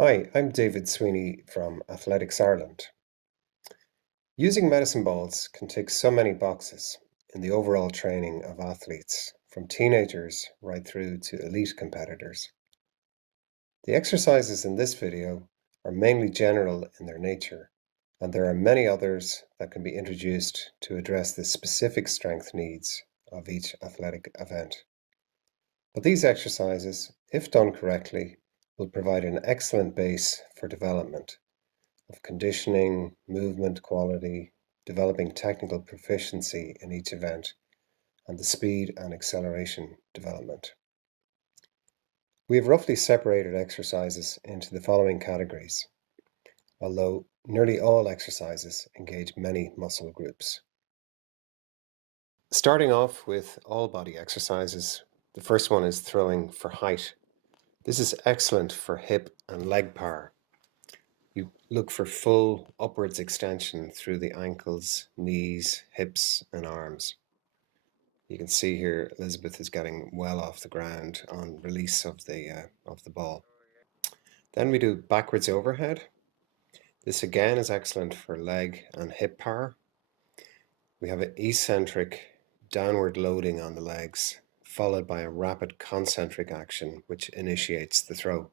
Hi, I'm David Sweeney from Athletics Ireland. Using medicine balls can tick so many boxes in the overall training of athletes, from teenagers right through to elite competitors. The exercises in this video are mainly general in their nature, and there are many others that can be introduced to address the specific strength needs of each athletic event. But these exercises, if done correctly, will provide an excellent base for development of conditioning, movement quality, developing technical proficiency in each event, and the speed and acceleration development. We have roughly separated exercises into the following categories, although nearly all exercises engage many muscle groups. Starting off with all body exercises, the first one is throwing for height. This is excellent for hip and leg power. You look for full upwards extension through the ankles, knees, hips, and arms. You can see here Elizabeth is getting well off the ground on release of the ball. Then we do backwards overhead. This again is excellent for leg and hip power. We have an eccentric downward loading on the legs, followed by a rapid concentric action which initiates the throw.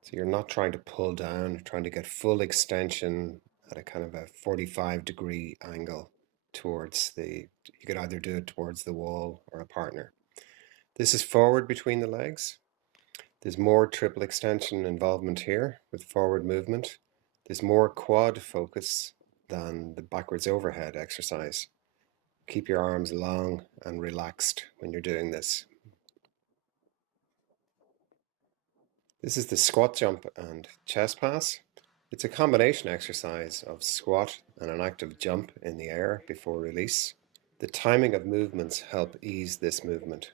So you're not trying to pull down, you're trying to get full extension at a kind of a 45-degree angle towards you could either do it towards the wall or a partner. This is forward between the legs. There's more triple extension involvement here with forward movement. There's more quad focus than the backwards overhead exercise. Keep your arms long and relaxed when you're doing this. This is the squat jump and chest pass. It's a combination exercise of squat and an active jump in the air before release. The timing of movements help ease this movement.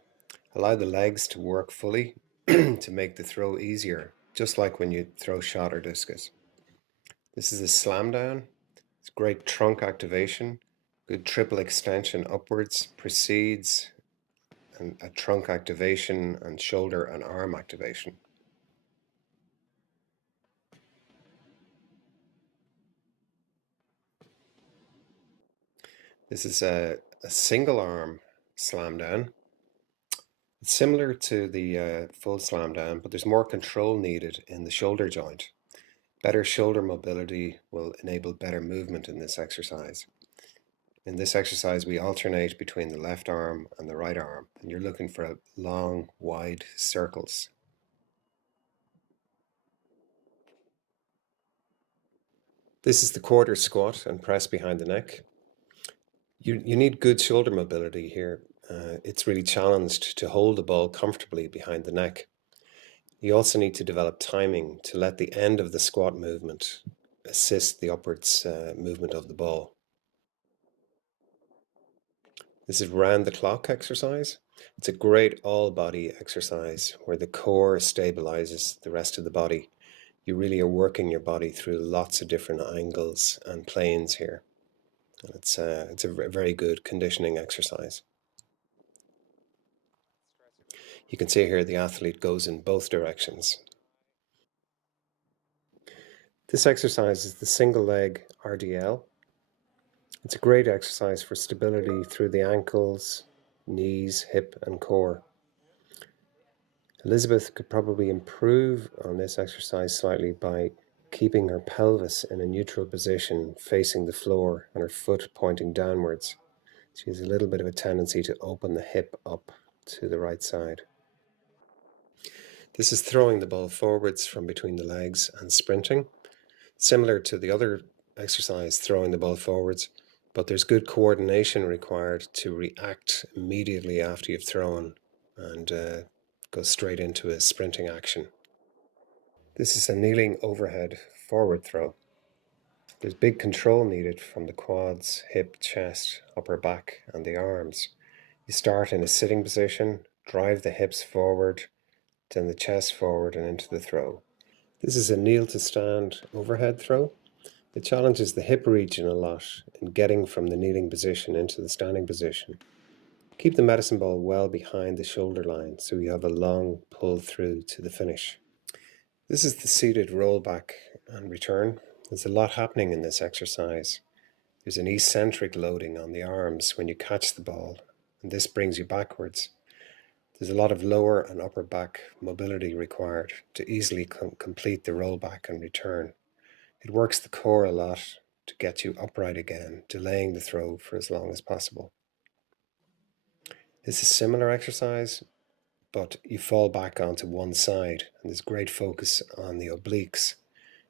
Allow the legs to work fully to make the throw easier, just like when you throw shot or discus. This is a slam down. It's great trunk activation. Good triple extension upwards precedes a trunk activation and shoulder and arm activation. This is a single arm slam down. It's similar to the full slam down, but there's more control needed in the shoulder joint. Better shoulder mobility will enable better movement in this exercise. In this exercise, we alternate between the left arm and the right arm, and you're looking for long, wide circles. This is the quarter squat and press behind the neck. You need good shoulder mobility here. It's really challenged to hold the ball comfortably behind the neck. You also need to develop timing to let the end of the squat movement assist the upwards movement of the ball. This is round the clock exercise. It's a great all body exercise where the core stabilizes the rest of the body. You really are working your body through lots of different angles and planes here. And it's a very good conditioning exercise. You can see here the athlete goes in both directions. This exercise is the single leg RDL. It's a great exercise for stability through the ankles, knees, hip, and core. Elizabeth could probably improve on this exercise slightly by keeping her pelvis in a neutral position facing the floor and her foot pointing downwards. She has a little bit of a tendency to open the hip up to the right side. This is throwing the ball forwards from between the legs and sprinting. Similar to the other exercise, throwing the ball forwards, but there's good coordination required to react immediately after you've thrown and go straight into a sprinting action. This is a kneeling overhead forward throw. There's big control needed from the quads, hip, chest, upper back, and the arms. You start in a sitting position, drive the hips forward, then the chest forward and into the throw. This is a kneel to stand overhead throw. It challenges the hip region a lot in getting from the kneeling position into the standing position. Keep the medicine ball well behind the shoulder line so you have a long pull through to the finish. This is the seated rollback and return. There's a lot happening in this exercise. There's an eccentric loading on the arms when you catch the ball, and this brings you backwards. There's a lot of lower and upper back mobility required to easily complete the rollback and return. It works the core a lot to get you upright again, delaying the throw for as long as possible. This is a similar exercise, but you fall back onto one side, and there's great focus on the obliques.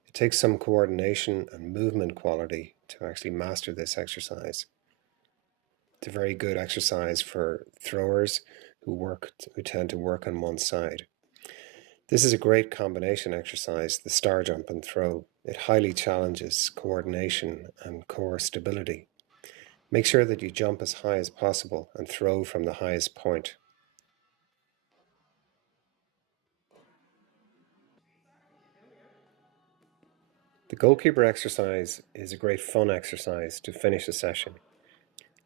It takes some coordination and movement quality to actually master this exercise. It's a very good exercise for throwers who tend to work on one side. This is a great combination exercise, the star jump and throw. It highly challenges coordination and core stability. Make sure that you jump as high as possible and throw from the highest point. The goalkeeper exercise is a great fun exercise to finish a session.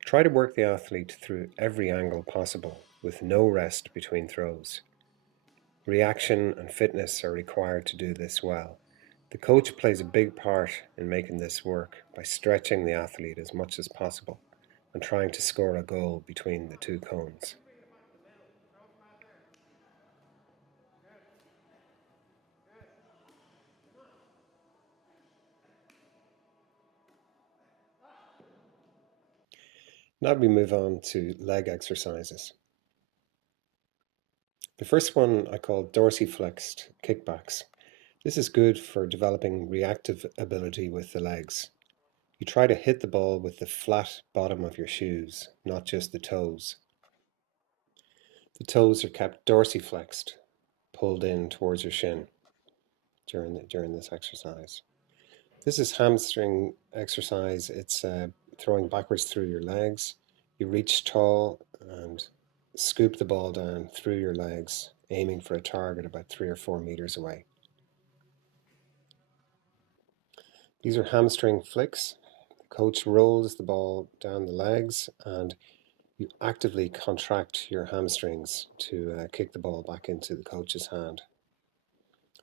Try to work the athlete through every angle possible with no rest between throws. Reaction and fitness are required to do this well. The coach plays a big part in making this work by stretching the athlete as much as possible and trying to score a goal between the two cones. Now we move on to leg exercises. The first one I call DORSI-FLEXED kickbacks. This is good for developing reactive ability with the legs. You try to hit the ball with the flat bottom of your shoes, not just the toes. The toes are kept dorsiflexed, pulled in towards your shin during this exercise. This is hamstring exercise. It's throwing backwards through your legs. You reach tall and scoop the ball down through your legs, aiming for a target about 3 or 4 meters away. These are hamstring flicks. The coach rolls the ball down the legs and you actively contract your hamstrings to kick the ball back into the coach's hand.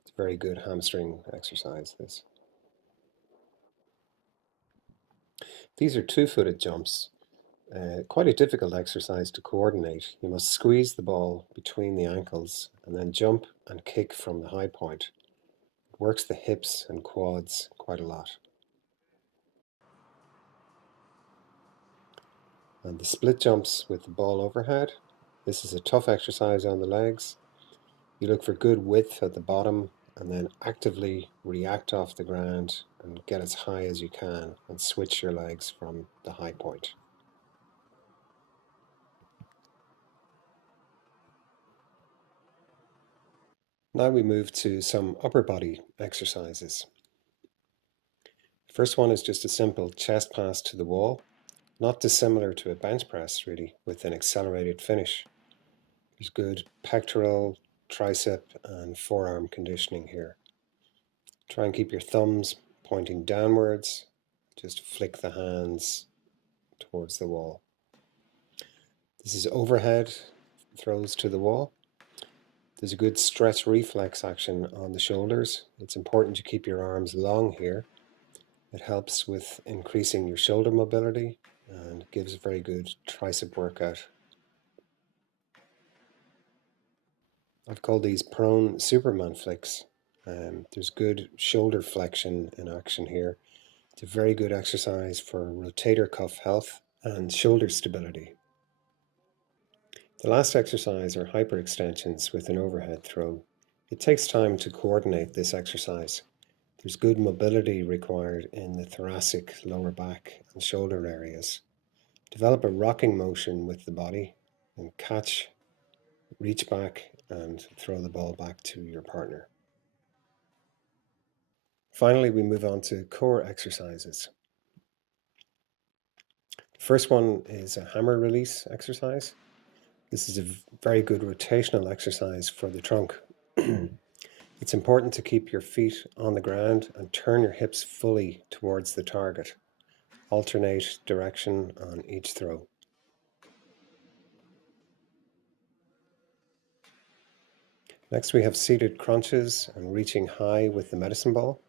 It's a very good hamstring exercise, this. These are two-footed jumps. Quite a difficult exercise to coordinate. You must squeeze the ball between the ankles and then jump and kick from the high point. It works the hips and quads quite a lot. And the split jumps with the ball overhead. This is a tough exercise on the legs. You look for good width at the bottom and then actively react off the ground and get as high as you can and switch your legs from the high point. Now we move to some upper body exercises. First one is just a simple chest pass to the wall, not dissimilar to a bench press really, with an accelerated finish. There's good pectoral, tricep and forearm conditioning here. Try and keep your thumbs pointing downwards, just flick the hands towards the wall. This is overhead throws to the wall. There's a good stretch reflex action on the shoulders. It's important to keep your arms long here. It helps with increasing your shoulder mobility and gives a very good tricep workout. I've called these prone Superman flicks. There's good shoulder flexion in action here. It's a very good exercise for rotator cuff health and shoulder stability. The last exercise are hyperextensions with an overhead throw. It takes time to coordinate this exercise. There's good mobility required in the thoracic, lower back and shoulder areas. Develop a rocking motion with the body and catch, reach back and throw the ball back to your partner. Finally, we move on to core exercises. The first one is a hammer release exercise. This is a very good rotational exercise for the trunk. It's important to keep your feet on the ground and turn your hips fully towards the target. Alternate direction on each throw. Next we have seated crunches and reaching high with the medicine ball.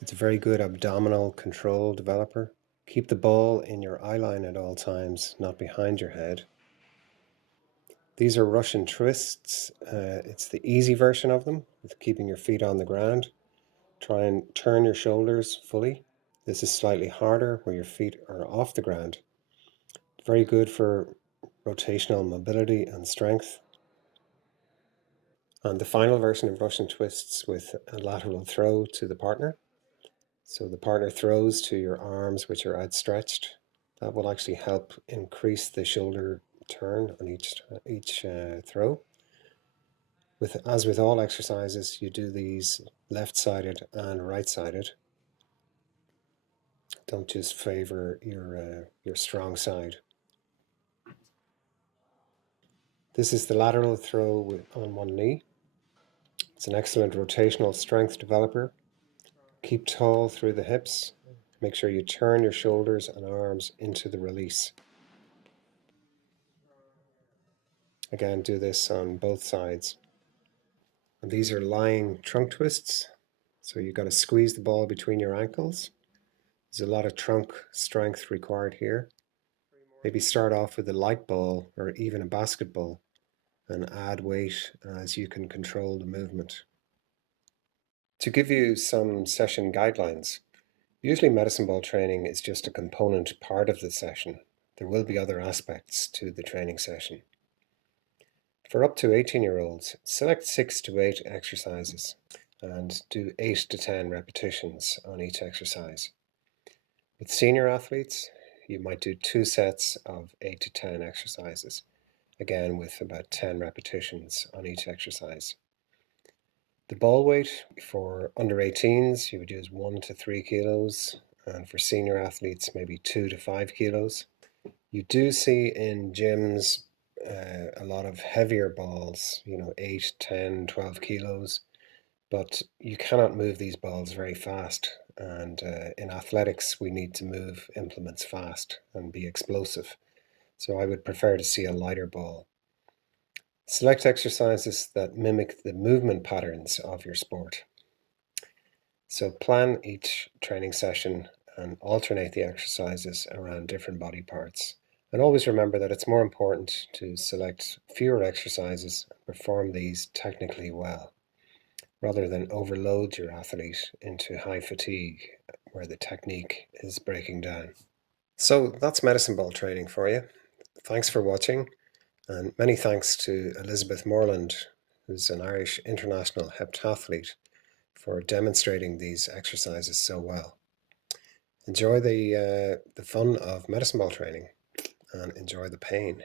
It's a very good abdominal control developer. Keep the ball in your eye line at all times, not behind your head. These are Russian twists. It's the easy version of them, with keeping your feet on the ground. Try and turn your shoulders fully. This is slightly harder where your feet are off the ground. Very good for rotational mobility and strength. And the final version of Russian twists with a lateral throw to the partner. So the partner throws to your arms, which are outstretched. That will actually help increase the shoulder turn on each throw. As with all exercises, you do these left-sided and right-sided. Don't just favor your strong side. This is the lateral throw on one knee. It's an excellent rotational strength developer. Keep tall through the hips. Make sure you turn your shoulders and arms into the release. Again, do this on both sides. And these are lying trunk twists. So you've got to squeeze the ball between your ankles. There's a lot of trunk strength required here. Maybe start off with a light ball or even a basketball and add weight as you can control the movement. To give you some session guidelines, usually medicine ball training is just a component part of the session. There will be other aspects to the training session. For up to 18-year-olds, select 6 to 8 exercises and do 8 to 10 repetitions on each exercise. With senior athletes, you might do 2 sets of 8 to 10 exercises, again with about 10 repetitions on each exercise. The ball weight for under 18s, you would use 1 to 3 kilos, and for senior athletes, maybe 2 to 5 kilos. You do see in gyms a lot of heavier balls, 8, 10, 12 kilos, but you cannot move these balls very fast. And in athletics, we need to move implements fast and be explosive. So I would prefer to see a lighter ball. Select exercises that mimic the movement patterns of your sport. So plan each training session and alternate the exercises around different body parts. And always remember that it's more important to select fewer exercises and perform these technically well, rather than overload your athlete into high fatigue where the technique is breaking down. So that's medicine ball training for you. Thanks for watching, and many thanks to Elizabeth Morland, who's an Irish international heptathlete, for demonstrating these exercises so well. Enjoy the fun of medicine ball training and enjoy the pain.